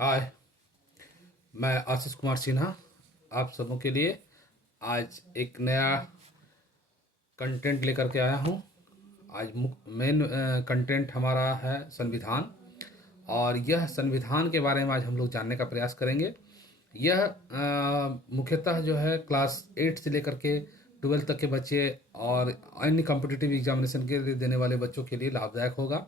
हाय, मैं आशीष कुमार सिन्हा आप सबों के लिए आज एक नया कंटेंट लेकर के आया हूँ। आज मेन कंटेंट हमारा है संविधान। और यह संविधान के बारे में आज हम लोग जानने का प्रयास करेंगे। यह मुख्यतः जो है क्लास 8 से लेकर के 12 तक के बच्चे और अन्य कॉम्पिटिटिव एग्जामिनेशन के लिए देने वाले बच्चों के लिए लाभदायक होगा।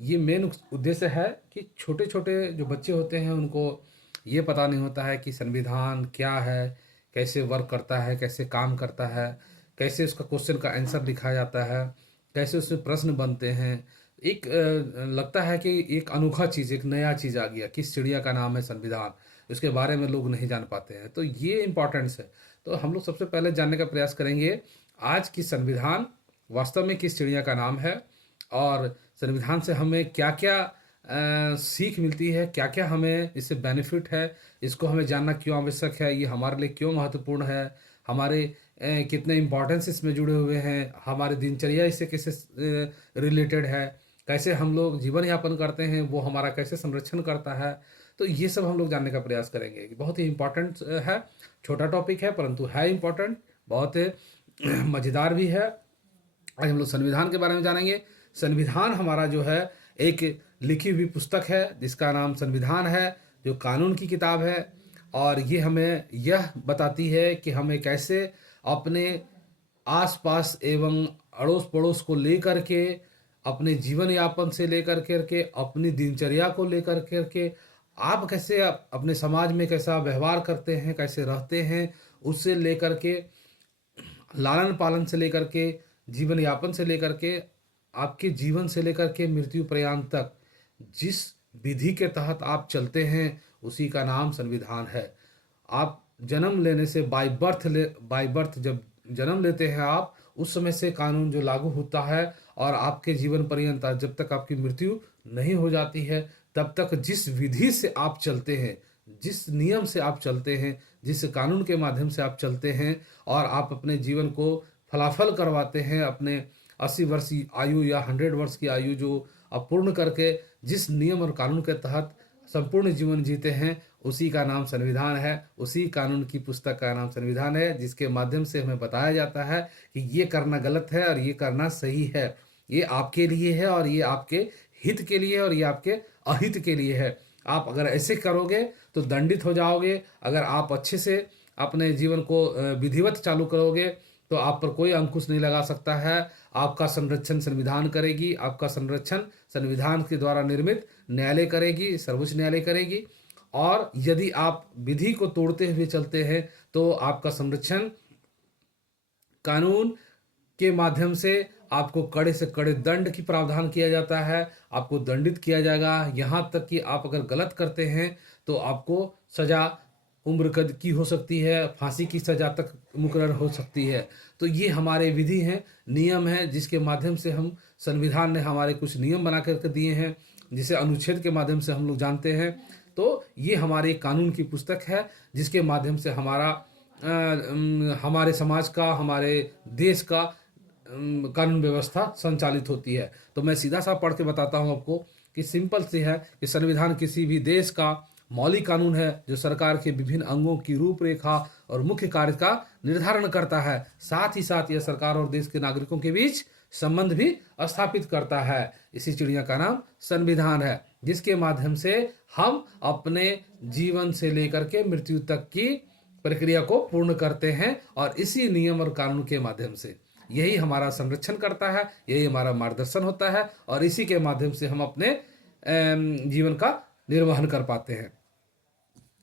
ये मेन उद्देश्य है कि छोटे छोटे जो बच्चे होते हैं उनको ये पता नहीं होता है कि संविधान क्या है, कैसे वर्क करता है, कैसे काम करता है, कैसे उसका क्वेश्चन का आंसर लिखा जाता है, कैसे उसमें प्रश्न बनते हैं। एक लगता है कि एक अनोखा चीज़, एक नया चीज़ आ गया, किस चिड़िया का नाम है संविधान, उसके बारे में लोग नहीं जान पाते हैं। तो ये इम्पोर्टेंस है। तो हम लोग सबसे पहले जानने का प्रयास करेंगे आज की संविधान वास्तव में किस चिड़िया का नाम है, और संविधान से हमें क्या क्या सीख मिलती है, क्या क्या हमें इससे बेनिफिट है, इसको हमें जानना क्यों आवश्यक है, ये हमारे लिए क्यों महत्वपूर्ण है, हमारे कितने इम्पोर्टेंस इसमें जुड़े हुए हैं, हमारी दिनचर्या इससे कैसे रिलेटेड है, कैसे हम लोग जीवन यापन करते हैं, वो हमारा कैसे संरक्षण करता है। तो ये सब हम लोग जानने का प्रयास करेंगे। बहुत ही इम्पोर्टेंट है, छोटा टॉपिक है परंतु है इम्पोर्टेंट, बहुत मज़ेदार भी है। आज हम लोग संविधान के बारे में जानेंगे। संविधान हमारा जो है एक लिखी हुई पुस्तक है जिसका नाम संविधान है, जो कानून की किताब है। और ये हमें यह बताती है कि हमें कैसे अपने आसपास एवं अड़ोस पड़ोस को लेकर के, अपने जीवन यापन से लेकर के अपनी दिनचर्या को लेकर के आप कैसे अपने समाज में कैसा व्यवहार करते हैं, कैसे रहते हैं, उससे लेकर के लालन पालन से लेकर के जीवन यापन से लेकर के आपके जीवन से लेकर के मृत्यु पर्यंत तक जिस विधि के तहत आप चलते हैं उसी का नाम संविधान है। आप जन्म लेने से बाय बर्थ जब जन्म लेते हैं आप, उस समय से कानून जो लागू होता है और आपके जीवन पर्यंत जब तक आपकी मृत्यु नहीं हो जाती है तब तक जिस विधि से आप चलते हैं, जिस नियम से आप चलते हैं, जिस कानून के माध्यम से आप चलते हैं और आप अपने जीवन को फलाफल करवाते हैं, अपने 80 वर्ष की आयु या 100 वर्ष की आयु जो आप पूर्ण करके जिस नियम और कानून के तहत संपूर्ण जीवन जीते हैं, उसी का नाम संविधान है। उसी कानून की पुस्तक का नाम संविधान है, जिसके माध्यम से हमें बताया जाता है कि ये करना गलत है और ये करना सही है, ये आपके लिए है और ये आपके हित के लिए है और ये आपके अहित के लिए है। आप अगर ऐसे करोगे तो दंडित हो जाओगे। अगर आप अच्छे से अपने जीवन को विधिवत चालू करोगे तो आप पर कोई अंकुश नहीं लगा सकता है। आपका संरक्षण संविधान करेगी, आपका संरक्षण संविधान के द्वारा निर्मित न्यायालय करेगी, सर्वोच्च न्यायालय करेगी। और यदि आप विधि को तोड़ते हुए चलते हैं तो आपका संरक्षण कानून के माध्यम से आपको कड़े से कड़े दंड की प्रावधान किया जाता है, आपको दंडित किया जाएगा। यहाँ तक कि आप अगर गलत करते हैं तो आपको सजा उम्र कैद की हो सकती है, फांसी की सजा तक मुकर्रर हो सकती है। तो ये हमारे विधि हैं, नियम हैं, जिसके माध्यम से हम संविधान ने हमारे कुछ नियम बना करके दिए हैं, जिसे अनुच्छेद के माध्यम से हम लोग जानते हैं। तो ये हमारे कानून की पुस्तक है जिसके माध्यम से हमारे समाज का, हमारे देश का कानून व्यवस्था संचालित होती है। तो मैं सीधा सा पढ़ के बताता हूँ आपको कि सिंपल सी है कि संविधान किसी भी देश का मौलिक कानून है जो सरकार के विभिन्न अंगों की रूपरेखा और मुख्य कार्य का निर्धारण करता है। साथ ही साथ यह सरकार और देश के नागरिकों के बीच संबंध भी स्थापित करता है। इसी चिड़िया का नाम संविधान है, जिसके माध्यम से हम अपने जीवन से लेकर के मृत्यु तक की प्रक्रिया को पूर्ण करते हैं। और इसी नियम और कानून के माध्यम से यही हमारा संरक्षण करता है, यही हमारा मार्गदर्शन होता है और इसी के माध्यम से हम अपने जीवन का निर्वहन कर पाते हैं।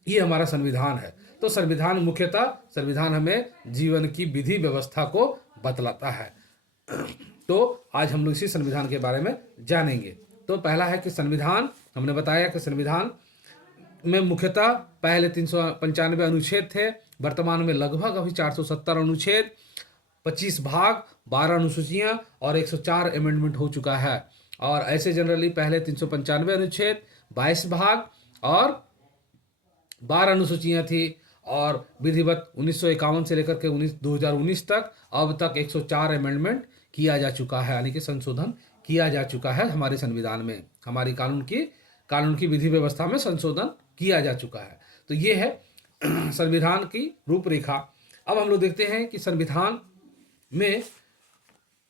ये हमारा संविधान है। तो संविधान मुख्यतः संविधान हमें जीवन की विधि व्यवस्था को बतलाता है। तो आज हम लोग इसी संविधान के बारे में जानेंगे। तो पहला है कि संविधान, हमने बताया कि संविधान में मुख्यतः पहले 395 अनुच्छेद थे, वर्तमान में लगभग अभी 470 अनुच्छेद, 25 भाग, 12 अनुसूचियां और 104 अमेंडमेंट हो चुका है। और ऐसे जनरली पहले 395 अनुच्छेद, 22 भाग और 12 अनुसूचियां थी। और विधिवत 1951 से लेकर के 2019 तक अब तक 104 अमेंडमेंट किया जा चुका है, यानी कि संशोधन किया जा चुका है हमारे संविधान में, हमारी कानून की विधि व्यवस्था में संशोधन किया जा चुका है। तो ये है संविधान की रूपरेखा। अब हम लोग देखते हैं कि संविधान में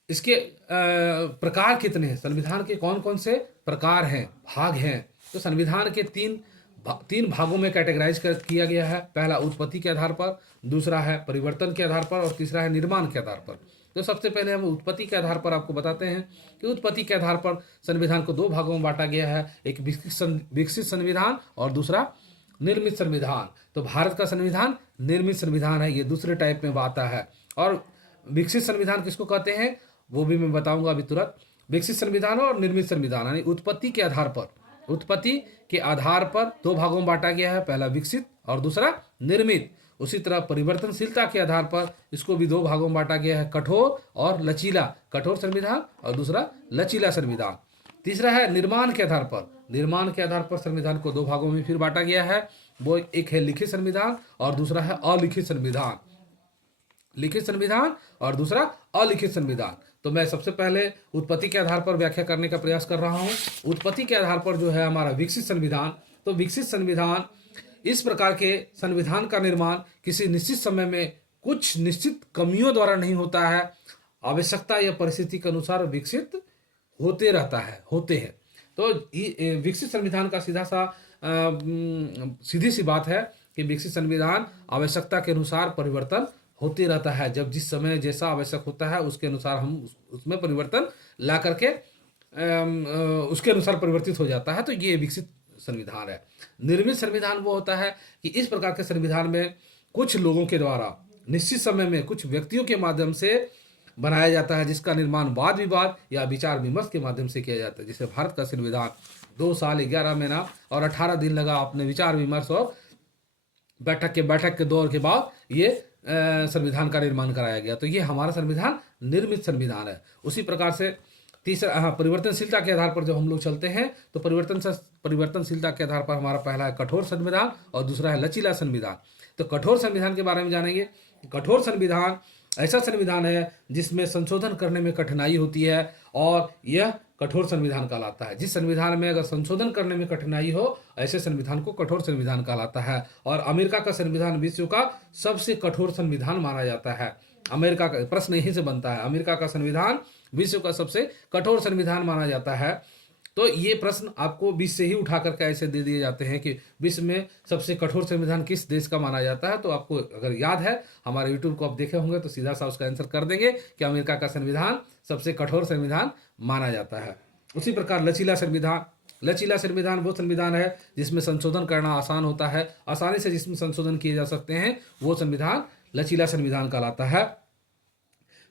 इसके प्रकार कितने हैं, संविधान के कौन कौन से प्रकार हैं, भाग हैं। तो संविधान के तीन भागों में कैटेगराइज किया गया है। पहला उत्पत्ति के आधार पर, दूसरा है परिवर्तन के आधार पर और तीसरा है निर्माण के आधार पर। तो सबसे पहले हम उत्पत्ति के आधार पर आपको बताते हैं कि उत्पत्ति के आधार पर संविधान को दो भागों में बांटा गया है, एक विकसित संविधान और दूसरा निर्मित संविधान। तो भारत का संविधान निर्मित संविधान है, ये दूसरे टाइप में आता है। और विकसित संविधान किसको कहते हैं वो भी मैं बताऊंगा अभी तुरंत। विकसित संविधान और निर्मित संविधान यानी उत्पत्ति के आधार पर, उत्पत्ति के आधार पर दो भागों में बांटा गया है, पहला विकसित और दूसरा निर्मित। उसी तरह परिवर्तनशीलता के आधार पर इसको भी दो भागों में बांटा गया है, कठोर और लचीला, कठोर संविधान और दूसरा लचीला संविधान। तीसरा है निर्माण के आधार पर, निर्माण के आधार पर संविधान को दो भागों में फिर बांटा गया है, वो एक है लिखित संविधान और दूसरा है अलिखित संविधान। लिखित संविधान और दूसरा अलिखित संविधान। तो मैं सबसे पहले उत्पत्ति के आधार पर व्याख्या करने का प्रयास कर रहा हूं। उत्पत्ति के आधार पर जो है हमारा विकसित संविधान, तो विकसित संविधान इस प्रकार के संविधान का निर्माण किसी निश्चित समय में कुछ निश्चित कमियों द्वारा नहीं होता है, आवश्यकता या परिस्थिति के अनुसार विकसित होते रहता है, होते हैं। तो विकसित संविधान का सीधी सी बात है कि विकसित संविधान आवश्यकता के अनुसार परिवर्तन होते रहता है। जब जिस समय जैसा आवश्यक होता है उसके अनुसार हम उसमें परिवर्तन ला करके उसके अनुसार परिवर्तित हो जाता है। तो ये विकसित संविधान है। निर्मित संविधान वो होता है कि इस प्रकार के संविधान में कुछ लोगों के द्वारा निश्चित समय में कुछ व्यक्तियों के माध्यम से बनाया जाता है, जिसका निर्माण वाद विवाद या विचार विमर्श के माध्यम से किया जाता है। जैसे भारत का संविधान 2 साल 11 महीना और 18 दिन लगा अपने विचार विमर्श और बैठक के दौर के बाद ये संविधान का निर्माण कराया गया। तो ये हमारा संविधान निर्मित संविधान है। उसी प्रकार से तीसरा परिवर्तनशीलता के आधार पर जब हम लोग चलते हैं तो परिवर्तनशीलता के आधार पर हमारा पहला है कठोर संविधान और दूसरा है लचीला संविधान। तो कठोर संविधान के बारे में जानेंगे। कठोर संविधान ऐसा संविधान है जिसमें संशोधन करने में कठिनाई होती है और यह कठोर संविधान कहलाता है। जिस संविधान में अगर संशोधन करने में कठिनाई हो ऐसे संविधान को कठोर संविधान कहलाता है। और अमेरिका का संविधान विश्व का सबसे कठोर संविधान माना जाता है। अमेरिका का प्रश्न यहीं से बनता है, अमेरिका का संविधान विश्व का सबसे कठोर संविधान माना जाता है। तो ये प्रश्न आपको बीच से ही उठा करके ऐसे दे दिए जाते हैं कि विश्व में सबसे कठोर संविधान किस देश का माना जाता है। तो आपको अगर याद है, हमारे यूट्यूब को आप देखे होंगे तो सीधा सा उसका आंसर कर देंगे कि अमेरिका का संविधान सबसे कठोर संविधान माना जाता है। उसी प्रकार लचीला संविधान, लचीला संविधान वो संविधान है जिसमें संशोधन करना आसान होता है, आसानी से जिसमें संशोधन किए जा सकते हैं, वो संविधान लचीला संविधान कहलाता है।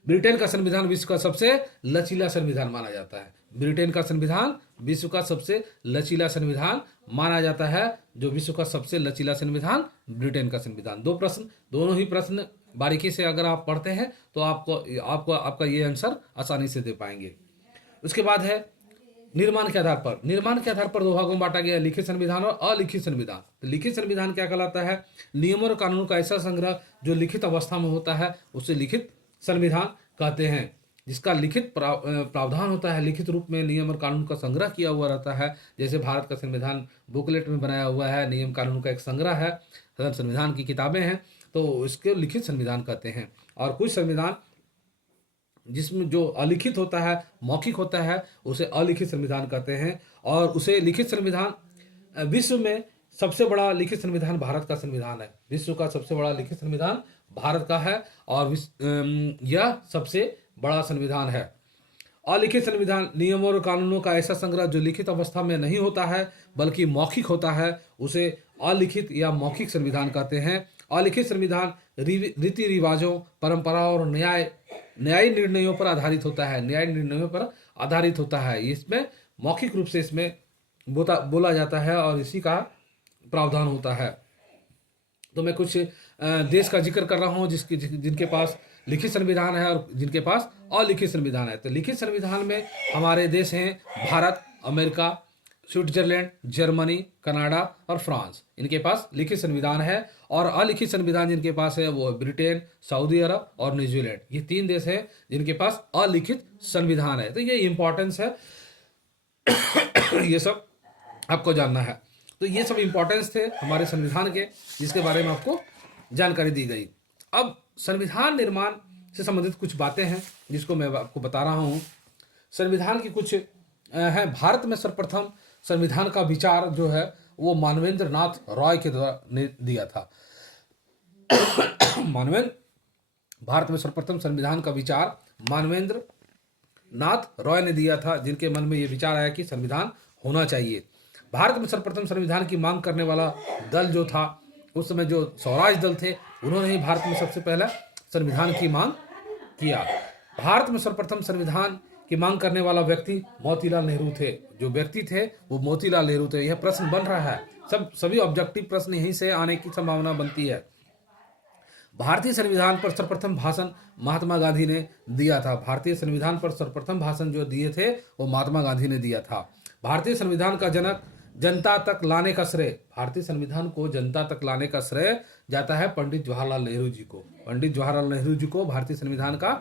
ब्रिटेन का संविधान विश्व का सबसे लचीला संविधान माना जाता है। ब्रिटेन का संविधान विश्व का सबसे लचीला संविधान माना जाता है। जो विश्व का सबसे लचीला संविधान ब्रिटेन का संविधान। दोनों ही प्रश्न बारीकी से अगर आप पढ़ते हैं तो आपका ये आंसर आसानी से दे पाएंगे। उसके बाद है निर्माण के आधार पर। निर्माण के आधार पर दो भागों में बांटा गया, लिखित संविधान और अलिखित संविधान। तो लिखित संविधान क्या कहलाता है? नियमों और कानून का ऐसा संग्रह जो लिखित अवस्था में होता है उसे लिखित संविधान कहते हैं। जिसका लिखित प्रावधान होता है, लिखित रूप में नियम और कानून का संग्रह किया हुआ रहता है। जैसे भारत का संविधान बुकलेट में बनाया हुआ है, नियम कानून का एक संग्रह है, संविधान की किताबें हैं, तो इसके लिखित संविधान कहते हैं। और कुछ संविधान जिसमें जो अलिखित होता है, मौखिक होता है, उसे अलिखित संविधान कहते हैं। और उसे लिखित संविधान, विश्व में सबसे बड़ा लिखित संविधान भारत का संविधान है। विश्व का सबसे बड़ा लिखित संविधान भारत का है और यह सबसे बड़ा संविधान है। अलिखित संविधान नियमों और कानूनों का ऐसा संग्रह जो लिखित अवस्था में नहीं होता है बल्कि मौखिक होता है, उसे अलिखित या मौखिक संविधान कहते हैं। अलिखित संविधान रीति रिवाजों, परंपराओं और न्यायिक निर्णयों पर आधारित होता है। न्यायिक निर्णयों पर आधारित होता है। इसमें मौखिक रूप से इसमें बोला जाता है और इसी का प्रावधान होता है। तो मैं कुछ देश का जिक्र कर रहा हूँ जिनके पास लिखित संविधान है और जिनके पास अलिखित संविधान है। तो लिखित संविधान में हमारे देश हैं Bharat, America, Switzerland, Germany, Canada और फ्रांस। इनके पास लिखित संविधान है। और अलिखित संविधान जिनके पास है वो ब्रिटेन, सऊदी अरब और न्यूजीलैंड। ये 3 देश हैं जिनके पास अलिखित संविधान है। तो ये इम्पोर्टेंस है ये सब आपको जानना है। तो ये सब इम्पोर्टेंस थे हमारे संविधान के, जिसके बारे में आपको जानकारी दी गई। अब संविधान निर्माण से संबंधित कुछ बातें हैं जिसको मैं आपको बता रहा हूँ। संविधान की कुछ है। भारत में सर्वप्रथम संविधान का विचार जो है वो मानवेंद्र नाथ रॉय के द्वारा ने दिया था। मानवेंद्र भारत में सर्वप्रथम संविधान का विचार मानवेंद्र नाथ रॉय ने दिया था, जिनके मन में ये विचार आया कि संविधान होना चाहिए। भारत में सर्वप्रथम संविधान की मांग करने वाला दल जो था उस समय, जो स्वराज दल थे, उन्होंने ही भारत में सबसे पहले संविधान की मांग किया। भारत में सर्वप्रथम संविधान की मांग करने वाला व्यक्ति मोतीलाल नेहरू थे। जो व्यक्ति थे वो मोतीलाल नेहरू थे। यह प्रश्न बन रहा है, सभी ऑब्जेक्टिव प्रश्न यहीं से आने की संभावना बनती है। भारतीय संविधान पर सर्वप्रथम भाषण महात्मा गांधी ने दिया था। भारतीय संविधान पर सर्वप्रथम भाषण जो दिए थे वो महात्मा गांधी ने दिया था। भारतीय संविधान का जनक जनता तक लाने का श्रेय, भारतीय संविधान को जनता तक लाने का श्रेय जाता है पंडित जवाहरलाल नेहरू जी को। पंडित जवाहरलाल नेहरू जी को भारतीय संविधान का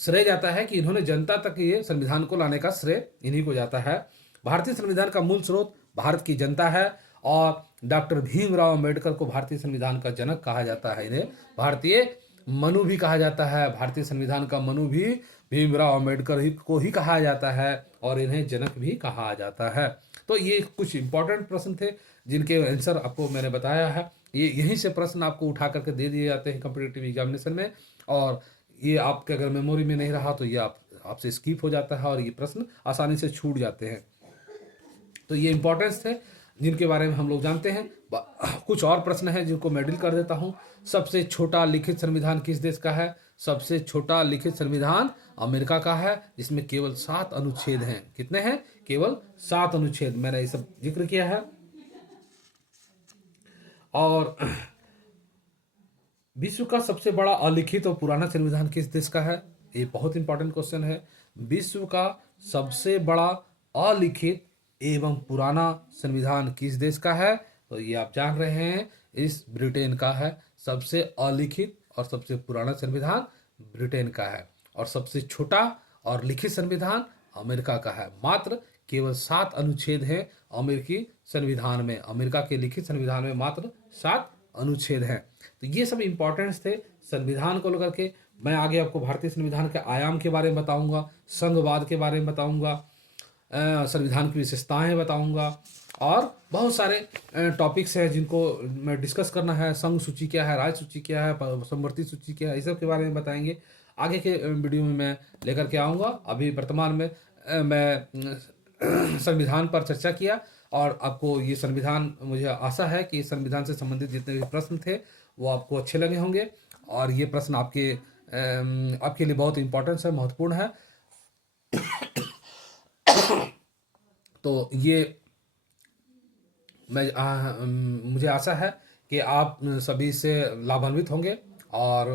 श्रेय जाता है कि इन्होंने जनता तक ये संविधान को लाने का श्रेय इन्हीं को जाता है। भारतीय संविधान का मूल स्रोत भारत की जनता है और डॉक्टर भीमराव अंबेडकर को भारतीय संविधान का जनक कहा जाता है। इन्हें भारतीय मनु भी कहा जाता है। भारतीय संविधान का मनु भी भीमराव अंबेडकर को ही कहा जाता है और इन्हें जनक भी कहा जाता है। तो ये कुछ इंपॉर्टेंट प्रश्न थे जिनके आंसर आपको मैंने बताया है। ये यहीं से प्रश्न आपको उठा करके दे दिए जाते हैं कॉम्पिटिटिव एग्जामिनेशन में, और ये आपके अगर मेमोरी में नहीं रहा तो ये आपसे स्किप हो जाता है और ये प्रश्न आसानी से छूट जाते हैं। तो ये इंपॉर्टेंस थे जिनके बारे में हम लोग जानते हैं। कुछ और प्रश्न हैं जिनको मैं डील कर देता हूँ। सबसे छोटा लिखित संविधान किस देश का है? सबसे छोटा लिखित संविधान अमेरिका का है, जिसमें केवल 7 अनुच्छेद हैं। कितने हैं? केवल 7 अनुच्छेद। मैंने ये सब जिक्र किया है। और विश्व का सबसे बड़ा अलिखित और पुराना संविधान किस देश का है? ये बहुत इंपॉर्टेंट क्वेश्चन है। विश्व का सबसे बड़ा अलिखित एवं पुराना संविधान किस देश का है? तो ये आप जान रहे हैं, इस ब्रिटेन का है। सबसे अलिखित और सबसे पुराना संविधान ब्रिटेन का है। और सबसे छोटा और लिखित संविधान अमेरिका का है। मात्र केवल 7 अनुच्छेद हैं अमेरिकी संविधान में। अमेरिका के लिखित संविधान में मात्र 7 अनुच्छेद हैं। तो ये सब इंपॉर्टेंस थे संविधान को लेकर के। मैं आगे आपको भारतीय संविधान के आयाम के बारे में बताऊंगा, संघवाद के बारे में बताऊंगा, संविधान की विशेषताएं बताऊंगा, और बहुत सारे टॉपिक्स हैं जिनको मैं डिस्कस करना है। संघ सूची क्या है, राज्य सूची क्या है, समवर्ती सूची क्या है, इस सब के बारे में बताएंगे। आगे के वीडियो में मैं लेकर के आऊँगा। अभी वर्तमान में मैं संविधान पर चर्चा किया और आपको ये संविधान, मुझे आशा है कि इस संविधान से संबंधित जितने भी प्रश्न थे वो आपको अच्छे लगे होंगे और ये प्रश्न आपके लिए बहुत इंपॉर्टेंस है, महत्वपूर्ण है। तो ये मुझे आशा है कि आप सभी से लाभान्वित होंगे और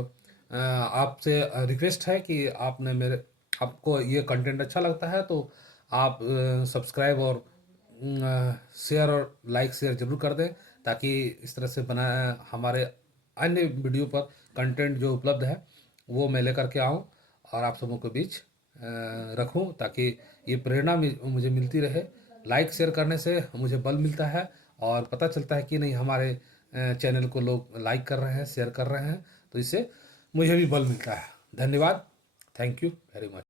आपसे रिक्वेस्ट है कि आपको ये कंटेंट अच्छा लगता है तो आप सब्सक्राइब और शेयर और लाइक शेयर जरूर कर दें, ताकि इस तरह से हमारे अन्य वीडियो पर कंटेंट जो उपलब्ध है वो मैं लेकर के आऊँ और आप सबों के बीच रखूं, ताकि ये प्रेरणा मुझे मिलती रहे। लाइक शेयर करने से मुझे बल मिलता है और पता चलता है कि नहीं, हमारे चैनल को लोग लाइक कर रहे हैं, शेयर कर रहे हैं, तो इससे मुझे भी बल मिलता है। धन्यवाद। Thank you very much.